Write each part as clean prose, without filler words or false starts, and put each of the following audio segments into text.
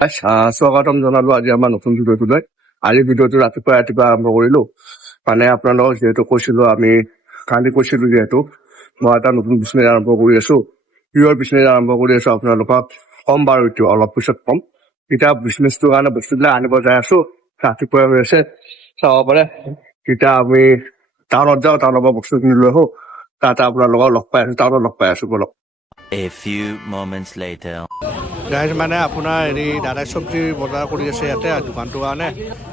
স্বাগতম জনালো আজি আমাৰ নতুন ভিডিঅ'টোলৈ। আজি ভিডিঅ'টো ৰাতিপুৱা আৰম্ভ কৰিলো। মানে আপোনালোকক যিহেতু কৈছিলো, আমি কালি কৈছিলো যিহেতু মই এটা নতুন বিজনেছ আৰম্ভ কৰি আছো। কিহৰ বিজনেছ আৰম্ভ কৰি আছো আপোনালোকক কম বাৰু, এইটো অলপ পিছত কম। এতিয়া বিজনেছটোৰ কাৰণে বস্তুবিলাক আনিব যাই আছো। ৰাতিপুৱা হৈ আছে, চাব পাৰে। এতিয়া আমি টাউনত যাওঁ, টাউনৰ পৰা বস্তু কিনি লৈ আহো। তাতে আপোনালোকক লগ পাই আছো, টাউনত লগ পাই আছো বলক। A few moments later. Guys মানে আপোনাৰ দাদাই চব্জি বজাৰ কৰি আছে ইয়াতে দোকানটোৰ কাৰণে।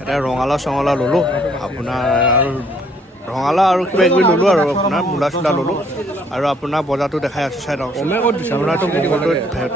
এটা ৰঙালাও ল'লোঁ আপোনাৰ, আৰু ৰঙালাও আৰু কিবা কিবি ল'লোঁ আৰু আপোনাৰ মূলা চূলা ল'লোঁ। আৰু আপোনাৰ বজাৰটো দেখাই আছোঁ, চাই লওক। আপোনাৰতো বহুত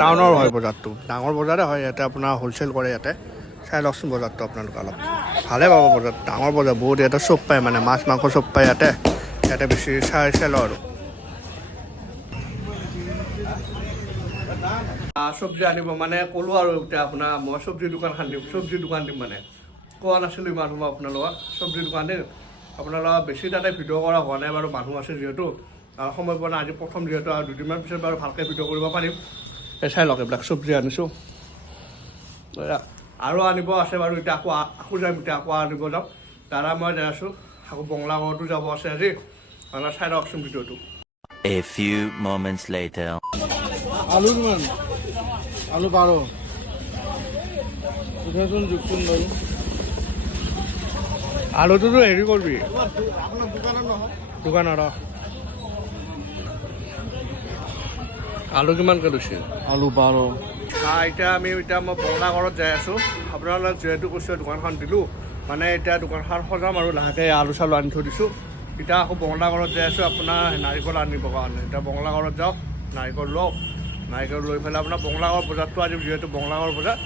টাউনৰ হয় বজাৰটো, ডাঙৰ বজাৰে হয়। ইয়াতে আপোনাৰ হ'লচেল কৰে ইয়াতে। চাই লওকচোন বজাৰটো আপোনালোকে অলপ ভালে পাব। বজাৰ ডাঙৰ বজাৰ বহুত, ইয়াতে চব পায় মানে মাছ মাংস চব পায় ইয়াতে। ইয়াতে বেছি চাই লওঁ আৰু চব্জি আনিব মানে ক'লোঁ আৰু এতিয়া আপোনাৰ মই চব্জি দোকান দিম মানে কোৱা নাছিলোঁ ইমান সময় আপোনালোকক। চব্জি দোকান দিম আপোনালোকক। বেছি তাতে ভিডিঅ' কৰা হোৱা নাই বাৰু, মানুহ আছে যিহেতু সময় পোৱা নাই। আজি প্ৰথম যিহেতু আৰু দুদিনমান পিছত বাৰু ভালকৈ ভিডিঅ' কৰিব পাৰিম। চাই লওক, এইবিলাক চব্জি আনিছোঁ আৰু আনিব আছে বাৰু। এতিয়া আকৌ যাম, এতিয়া আকৌ আনিব যাম। দাদা মই যাই আছোঁ, আকৌ বঙলাগড়তো যাব আছে আজি। আপোনাৰ চাই লওকচোন ভিডিঅ'টো। A few moments later. আলু কিমান? আলু 12 জোখচোন বাৰু। আলুটোতো হেৰি কৰিবি দোকানত আলু কিমানকৈ লৈছে? আলু 12। এতিয়া মই বঙলাগড়ত যাই আছোঁ। আপোনালোক যিহেতু কৈছোঁ দোকানখন দিলোঁ, মানে এতিয়া দোকানখন সজাম আৰু লাহেকৈ আলু চালু আনি থৈ দিছোঁ। এতিয়া আকৌ বঙলাগড়ত যাই আছোঁ আপোনাৰ নাৰিকল আনিবৰ কাৰণে। এতিয়া বঙলাগড়ত যাওঁ, নাৰিকল লৈ পেলাই আপোনাৰ বঙলাগড় বজাৰটো আনিম। যিহেতু বঙলাগড় বজাৰ,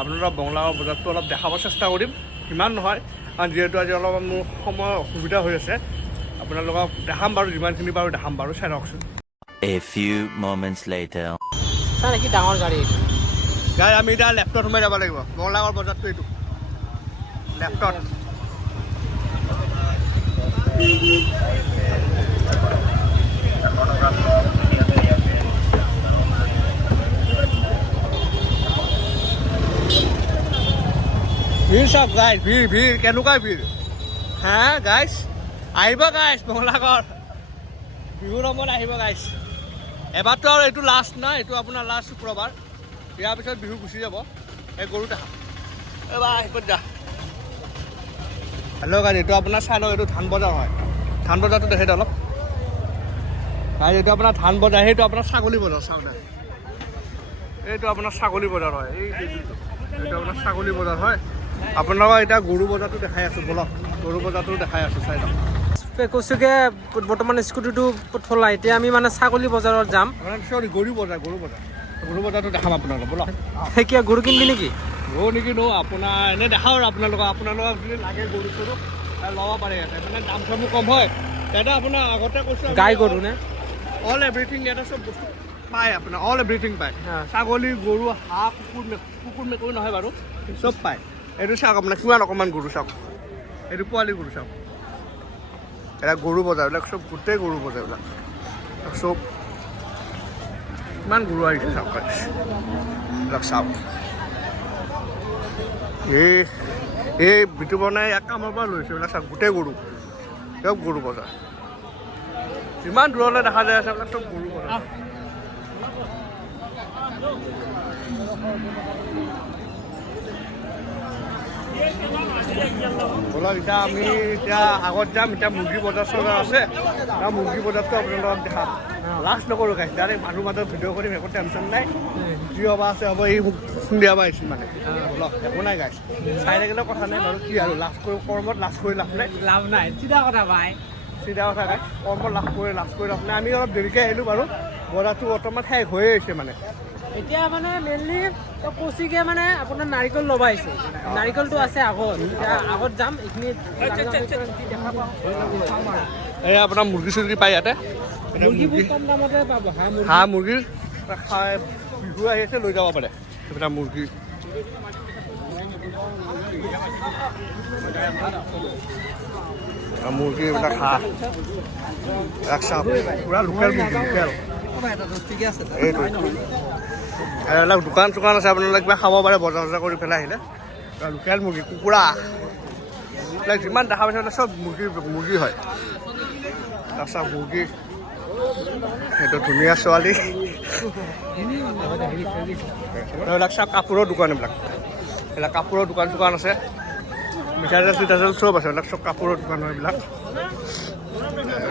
আপোনালোকৰ বঙলাগড় বজাৰটো অলপ দেখাব চেষ্টা কৰিম। সিমান নহয়, কাৰণ যিহেতু আজি অলপ মোৰ সময় অসুবিধা হৈ আছে। আপোনালোকক দেখাম বাৰু, যিমানখিনি বাৰু দেখাম বাৰু, চাই লওকচোন। A few moments later. Sir কি ডাঙৰ গাড়ী? গাই আমি এতিয়া লেফ্টত সোমাই যাব লাগিব। বঙলাগড় বজাৰটো এইটো লেফ্টত। ভিৰ চাওক গাইজ, ভিৰ কেনেকুৱা ভিৰ হা গাইজ। আহিব গাইজ বঙলাগড় বিহুৰ সময়ত আহিব গাইজ। এবাৰতো আৰু এইটো লাষ্ট নাই, এইটো আপোনাৰ লাষ্ট শুক্ৰবাৰ। ইয়াৰ পিছত বিহু গুচি যাব। এই গৰু দেখা এইবাৰ আহিব যা। হেল্ল' গাইজ, এইটো আপোনাৰ চাই লওক, এইটো ধান বজাৰ হয়। ধান বজাৰটো দেখে অলপ গাইজ। এইটো আপোনাৰ ধান বজাৰ, সেইটো আপোনাৰ ছাগলী বজাৰ। চাওক এইটো আপোনাৰ ছাগলী বজাৰ হয়। এইটো আপোনাৰ ছাগলী বজাৰ হয়। আপোনালোকক এতিয়া গৰু বজাৰটো দেখাই আছোঁ বলক। গৰু বজাৰটো দেখাই আছোঁ, চাই লওক। কৈছোঁগে বৰ্তমান স্কুটিটো থলা। এতিয়া আমি মানে ছাগলী বজাৰত যাম। চৰি, গৰু বজাৰটো দেখাম আপোনালোকক বলক। কিয় গৰু কিনিবি নেকি? গৰু নেকি আপোনাৰ এনেই দেখাওঁ আৰু আপোনালোকক যদি লাগে গৰু চৰু ল'ব পাৰে। ইয়াতে মানে দাম চামো কম হয়। ইয়াতে আপোনাৰ আগতে কৈছোঁ গাই গৰু নে? অল এভৰিথিং ইয়াতে চব বস্তু পায় আপোনাৰ, অল এভৰিথিং পায়। ছাগলী, গৰু, হাঁহ, কুকুৰ মেকুৰী নহয় বাৰু, চব পায়। এইটো চাওক আপোনাৰ কিমান অকণমান গৰু চাওক, এইটো পোৱালি গৰু চাওক। এটা গৰু বজাৰবিলাক চব গোটেই গৰু বজাৰবিলাক চব ইমান গৰু আহিছে চাওক। এইবিলাক চাওক, এই বিতুপনে ইয়াক কামৰ পৰা লৈছে। এইবিলাক চাওক গোটেই গৰু, চব গৰু বজাৰ। যিমান দূৰলৈ দেখা যায় আছে এইবিলাক চব গৰু বজাৰ। বলক এতিয়া আমি আগত যাম। এতিয়া মুৰ্গী বজাৰ চজাৰ আছে, মুৰ্গী বজাৰটো আপোনালোকক দেখাম। লাষ্ট নকৰোঁ গাইছ, ডাইৰেক্ট মানুহ মাজত ভিডিঅ' কৰিম, একো টেনশ্যন নাই। যি হ'ব আছে হ'ব। এই খুন্দিয়া পৰা আহিছোঁ মানে বলক, একো নাই গাইছ। চাই থাকিলেও কথা নাই বাৰু, কি আৰু লাষ্ট কৰি কৰ্মত লাষ্ট কৰি লাভ নাই। চিধা কথা ভাই, চিধা কথা গাইছ। কৰ্মত লাষ্ট কৰি লাভ নাই। আমি অলপ দেৰিকৈ আহিলোঁ বাৰু। বজাৰটো বৰ্তমান শেষ হৈয়ে আহিছে মানে। এতিয়া মানে মেইনলি কচিকে মানে আপোনাৰ নাৰিকল ল'ব আহিছোঁ। নাৰিকলটো আছে আগত, আগত যাম। এইখিনি এই আপোনাৰ মুৰ্গী চুৰ্গী পায় ইয়াতে। মুৰ্গীবোৰ কম দামতে পাব। হাঁহ মুৰ্গীৰ খাই বিহু আহি আছে, লৈ যাব পাৰে সেইবিলাক মুৰ্গী। মুৰ্গী এইবিলাক হাঁহ পূৰা লোকেল মুৰ্গী, লোকেল। এইটো আৰু এইবিলাক দোকান চোকান আছে আপোনালোকে কিবা খাব পাৰে বজাৰ চজাৰ কৰি পেলাই আহিলে লোকেল মুৰ্গী কুকুৰা এইবিলাক যিমান দেখা পাইছে চব মুৰ্গী হয় তাৰপিছত মুৰ্গী সেইটো ধুনীয়া ছোৱালী এইবিলাক চব কাপোৰৰ দোকান এইবিলাক কাপোৰৰ দোকান চোকান আছে মিঠাইতেল চিঠাইতেল চব আছে এইবিলাক চব কাপোৰৰ দোকান হয় এইবিলাক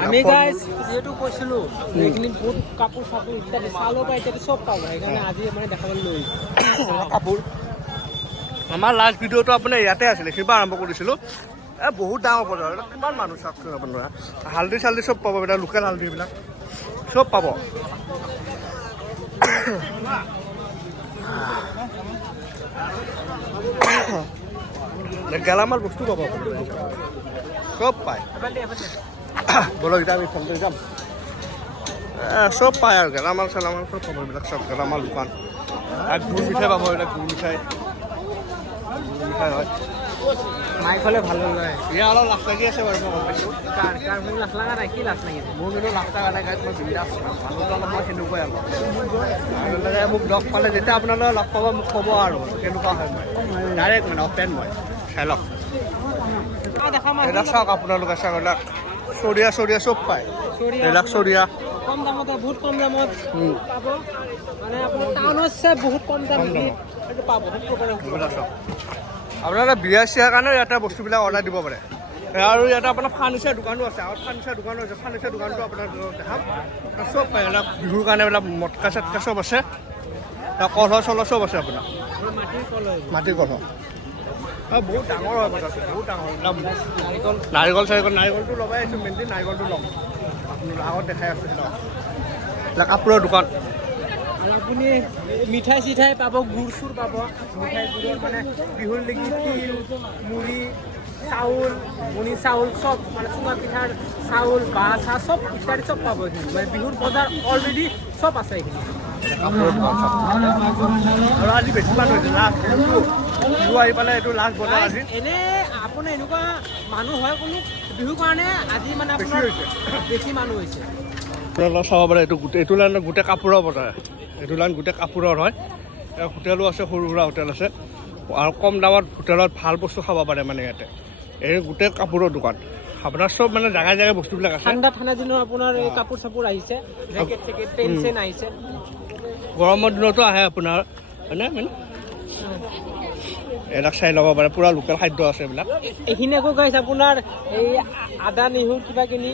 আমি গাইজ যিহেতু কৈছিলোঁ এইখিনি বহুত কাপোৰ চাপোৰ ইত্যাদি চালৰ পৰা ইত্যাদি চব পাব সেইকাৰণে আজি মানে দেখাবলৈ লৈ কাপোৰ আমাৰ লাষ্ট ভিডিঅ'টো আপোনাৰ ইয়াতে আছিলে সেইবাৰ আৰম্ভ কৰিছিলোঁ বহুত ডাঙৰ বজাৰ এইবিলাক কিমান মানুহ চাওকচোন আপোনাৰ হালধি চালধি চব পাব এইবিলাক লোকেল হালধি এইবিলাক চব পাব গেলামাল বস্তু পাব চব পায় বলক এতিয়া আমি ফোনটো যাম চব পায় আৰু গেলামাল চেলামাল চব পাব এইবিলাক চব গেলামাল দোকান আৰু গুৰ মিঠাই পাব এইবিলাক গুৰ মিঠাই হয় মাইক হ'লে ভাল লয় ইয়াৰ অলপ লাজ লাগি আছে বাৰু মই গম পাইছোঁ কাৰ মোৰ লাজ লগা নাই কি লাজ লাগিছে মোৰ কিন্তু লাজ লগা নাই গাইজ মই বিন্দাছ মানুহটো অলপ মই সেনেকুৱাই অলপ আপোনালোকে মোক লগ পালে যেতিয়া আপোনালোকে লগ পাব মোক ক'ব আৰু কেনেকুৱা হয় মই ডাইৰেক্ট মানে অপেন মই চাই লওক এইবিলাক চাওক আপোনালোকে চাওক এইবিলাক চৰিয়া চব পায় এইবিলাক চৰিয়া কম দামত বহুত কম দামত পাব মানে আপোনাৰ টাউনত বহুত কম দামত পাব এইবিলাক চাওক আপোনালোকে বিয়া চিয়াৰ কাৰণে ইয়াতে বস্তুবিলাক অৰ্ডাৰ দিব পাৰে আৰু ইয়াতে আপোনাৰ ফাৰ্নিচাৰ দোকানো আছে আৰু ফাৰ্নিচাৰ দোকানো আছে ফাৰ্নিচাৰ দোকানটো আপোনাৰ দেখাম চব পায় এইবিলাক বিহুৰ কাৰণে এইবিলাক মটকা চটকা চব আছে কলহ চলহ চব আছে আপোনাৰ মাটিৰ কলহ বহুত ডাঙৰ হয় বজাৰটো বহুত ডাঙৰ নাৰিকল নাৰিকলটো লগাই আছোঁ মেইনলি নাৰিকলটো ল'ম আপোনাৰ আগত দেখাই আছোঁ এইবিলাক কাপোৰৰ দোকান আৰু আপুনি মিঠাই চিঠাই পাব গুৰ চুৰ পাব মিঠাই গুড়ৰ মানে বিহুৰ লাগি তিল মুড়ি চাউল মুড়ি চাউল চব মানে চুঙা পিঠাৰ চাউল বাঁহ চাহ চব ইত্যাদি চব পাব এইখিনি মানে বিহুৰ বজাৰ অলৰেডি চব আছে এইখিনি কাপোৰৰ দোকান চব আৰু আজি বেছি মানুহ হৈছে লাষ্ট বিহু আহি পালে এইটো লাষ্ট বজাৰ আজি এনে আপোনাৰ এনেকুৱা মানুহ হয় কোনো বিহুৰ কাৰণে আজি মানে আপোনাৰ বেছি মানুহ হৈছে আপোনালোকে চাব পাৰে এইটো লাইনত গোটেই কাপোৰৰ বজাৰ এইটো লাইন গোটেই কাপোৰৰ হয় হোটেলো আছে সৰু সুৰা হোটেল আছে আৰু কম দামত হোটেলত ভাল বস্তু খাব পাৰে মানে ইয়াতে এই গোটেই কাপোৰৰ দোকান আপোনাৰ চব মানে জেগাই জেগাই বস্তুবিলাক আছে ঠাণ্ডা দিনত আপোনাৰ এই কাপোৰ চাপোৰ আহিছে জেকেট চেকেট পেন চেন আহিছে গৰমৰ দিনতো আহে আপোনাৰ হয়নে মানে এইবিলাক চাই ল'ব পাৰে পূৰা লোকেল খাদ্য আছে এইবিলাক এইখিনি আকৌ গাইছে আপোনাৰ এই আদা নেহৰু কিবা কিনি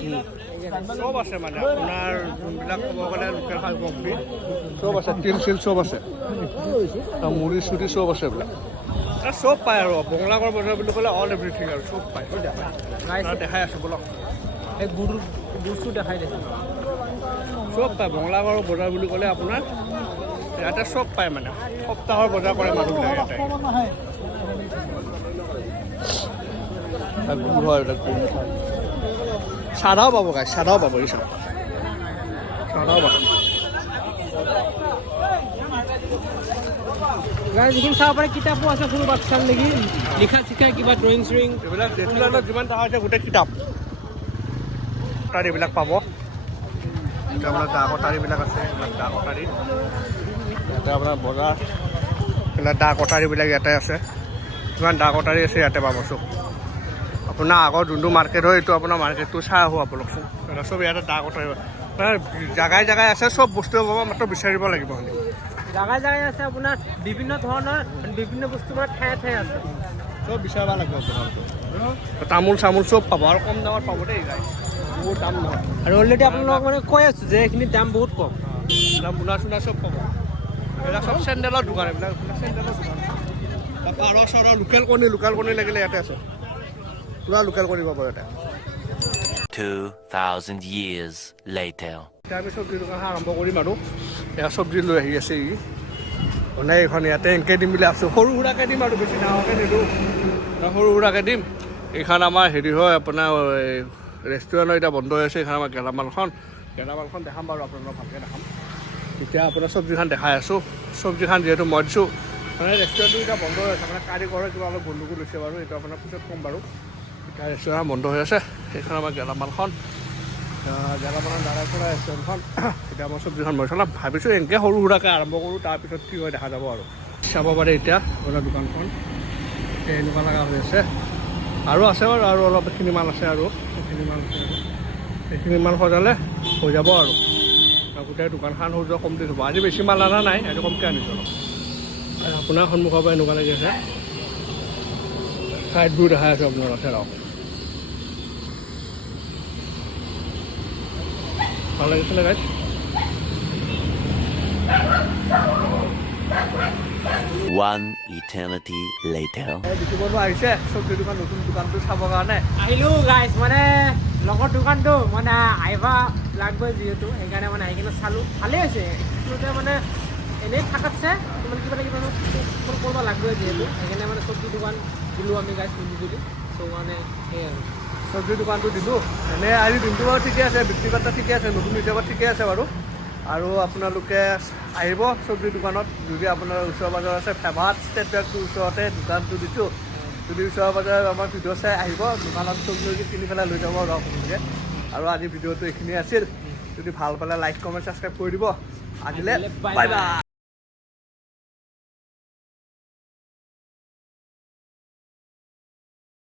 চব আছে মানে আপোনাৰ যোনবিলাক ক'ব গ'লে লোকেল সামগ্ৰী চব আছে তিল চিল চব আছে মুড়ি চুৰি চব আছে এইবিলাক চব পায় আৰু বঙলাগড় বজাৰ বুলি ক'লে অল এভৰিথিং আৰু চব পায় দেখাই আছোঁ বলক এই গুড় চুৰ দেখাই দিছে চব পায় বঙলাগড় বজাৰ বুলি ক'লে আপোনাৰ ইয়াতে চব পায় মানে সপ্তাহৰ বজাৰ কৰে মানুহবিলাক ইয়াতে গুড় হয় চাদাও পাব গাই চাদাও পাব এই চাদাও পাব যিখিনি চাব পাৰে কিতাপো আছে সৰু বাচ্ছাৰ নেকি লিখা চিখা কিবা ড্ৰয়িং চ্ৰয়িং এইবিলাক ৰেষ্টুৰেণ্টত যিমান টকা হৈছে গোটেই কিতাপ তাত এইবিলাক পাব এতিয়া আপোনাৰ দা কটাৰীবিলাক আছে এইবিলাক দা কটাৰী ইয়াতে আপোনাৰ বজাৰ এইবিলাক দা কটাৰীবিলাক ইয়াতে আছে কিমান দা কটাৰী আছে ইয়াতে পাব চব আপোনাৰ আগৰ যোনটো মাৰ্কেট হয় এইটো আপোনাৰ মাৰ্কেটটো চাই আহোঁ আপোনালোকচোন চব ইয়াতে দা কটাৰী মানে জেগাই জেগাই আছে চব বস্তুৱে পাব মাত্ৰ বিচাৰিব লাগিব খালি জাগাই আছে আপোনাৰ বিভিন্ন ধৰণৰ বিভিন্ন বস্তু মানে ঠায়ে আছে চব বিচাৰিব লাগিব আপোনালোকে তামোল চামোল চব পাব আৰু কম দামত পাব দেই গাই বহুত দাম নহয় আৰু অলৰেডি আপোনালোকক মানে কৈ আছোঁ যে এইখিনিৰ দাম বহুত কম বোনা চোনা চব পাব এইবিলাক চব চেণ্ডেলৰ দোকান এইবিলাক চেণ্ডেলৰ দোকান পাৰ চাৰ লোকেল কণী লাগিলে ইয়াতে আছে পূৰা লোকেল কণী পাব ইয়াতে 2,000 years later. এতিয়া আমি চব্জি দোকান আৰম্ভ কৰিম আৰু এয়া চব্জি লৈ আহি আছে ই মানে এইখন ইয়াতে এনেকৈ দিম বুলি আছোঁ সৰু সুৰাকৈ দিম আৰু বেছি ডাঙৰকৈ নিদিওঁ সৰু সুৰাকৈ দিম এইখন আমাৰ হেৰি হয় আপোনাৰ ৰেষ্টুৰেণ্টৰ এতিয়া বন্ধ হৈ আছে এইখন আমাৰ গেলামালখন দেখাম বাৰু আপোনালোকক ভালকৈ দেখাম এতিয়া আপোনাৰ চব্জিখন দেখাই আছোঁ চব্জিখন যিহেতু মই দিছোঁ মানে ৰেষ্টুৰেণ্টটো এতিয়া বন্ধ হৈ আছে মানে কাৰিকৰৰ কিবা অলপ গণ্ডগোল হৈছে বাৰু এইটো আপোনাৰ পিছত ক'ম বাৰু এতিয়া ৰেষ্টুৰেণ্ট বন্ধ হৈ আছে সেইখন আমাৰ গেলামালখন গেলামালৰ দাৰাইপৰা ৰেষ্টুৰেণ্টখন এতিয়া মই চব্জিখন মছলা ভাবিছোঁ এনেকৈ সৰু সুৰাকৈ আৰম্ভ কৰোঁ তাৰপিছত কি হয় দেখা যাব আৰু চাব পাৰে এতিয়া আপোনাৰ দোকানখন এতিয়া এনেকুৱা লগা হৈ আছে আৰু আছে বাৰু আৰু অলপ এইখিনিমান আছে আৰু এইখিনি মান সজালে হৈ যাব আৰু গোটেই দোকানখন সজোৱা কমপ্লিট হ'ব আজি বেছি মাল অনা নাই এইটো কমকৈ আনিছোঁ অলপ আৰু আপোনাৰ সন্মুখৰ পৰা এনেকুৱা লাগি আছে ছাইডবোৰ দেখাই আছোঁ আপোনাৰ আছে ৰওক ভাল লাগিছিলে গাইজ One eternity later. দেখিবলৈ আহিছে চব্জি দোকান নতুন দোকানটো চাবৰ কাৰণে আহিলোঁ গাইজ মানে লগৰ দোকানটো মানে আহিবা লাগবই যিহেতু সেইকাৰণে মানে আহি কিনে চালোঁ ভালেই হৈছে একচুৱেলি মানে এনেই থাকাতছে মানে কিবা না কিবা কৰিব লাগবই যিহেতু সেইকাৰণে মানে চব্জি দোকান দিলোঁ আমি গাইজ মিলিজুলি চ' মানে সেয়াই আৰু চব্জি দোকানটো দিলোঁ এনেই আজি দিনটো বাৰু ঠিকে আছে বিক্ৰী বাৰ্তা ঠিকে আছে নতুন হিচাপত ঠিকে আছে বাৰু আৰু আপোনালোকে আহিব চব্জি দোকানত যদি আপোনাৰ ওচৰ পাজৰ আছে ফেভাত ষ্টেট বেংকটোৰ ওচৰতে দোকানটো দিছোঁ যদি ওচৰ পাজৰে আমাৰ ভিডিঅ' চাই আহিব দোকানত চব্জি কিনি পেলাই লৈ যাব আপোনালোকে আৰু আজি ভিডিঅ'টো এইখিনিয়ে আছিল যদি ভাল পালে লাইক কমেণ্ট ছাবস্ক্ৰাইব কৰি দিব আজিলৈ বাই বাই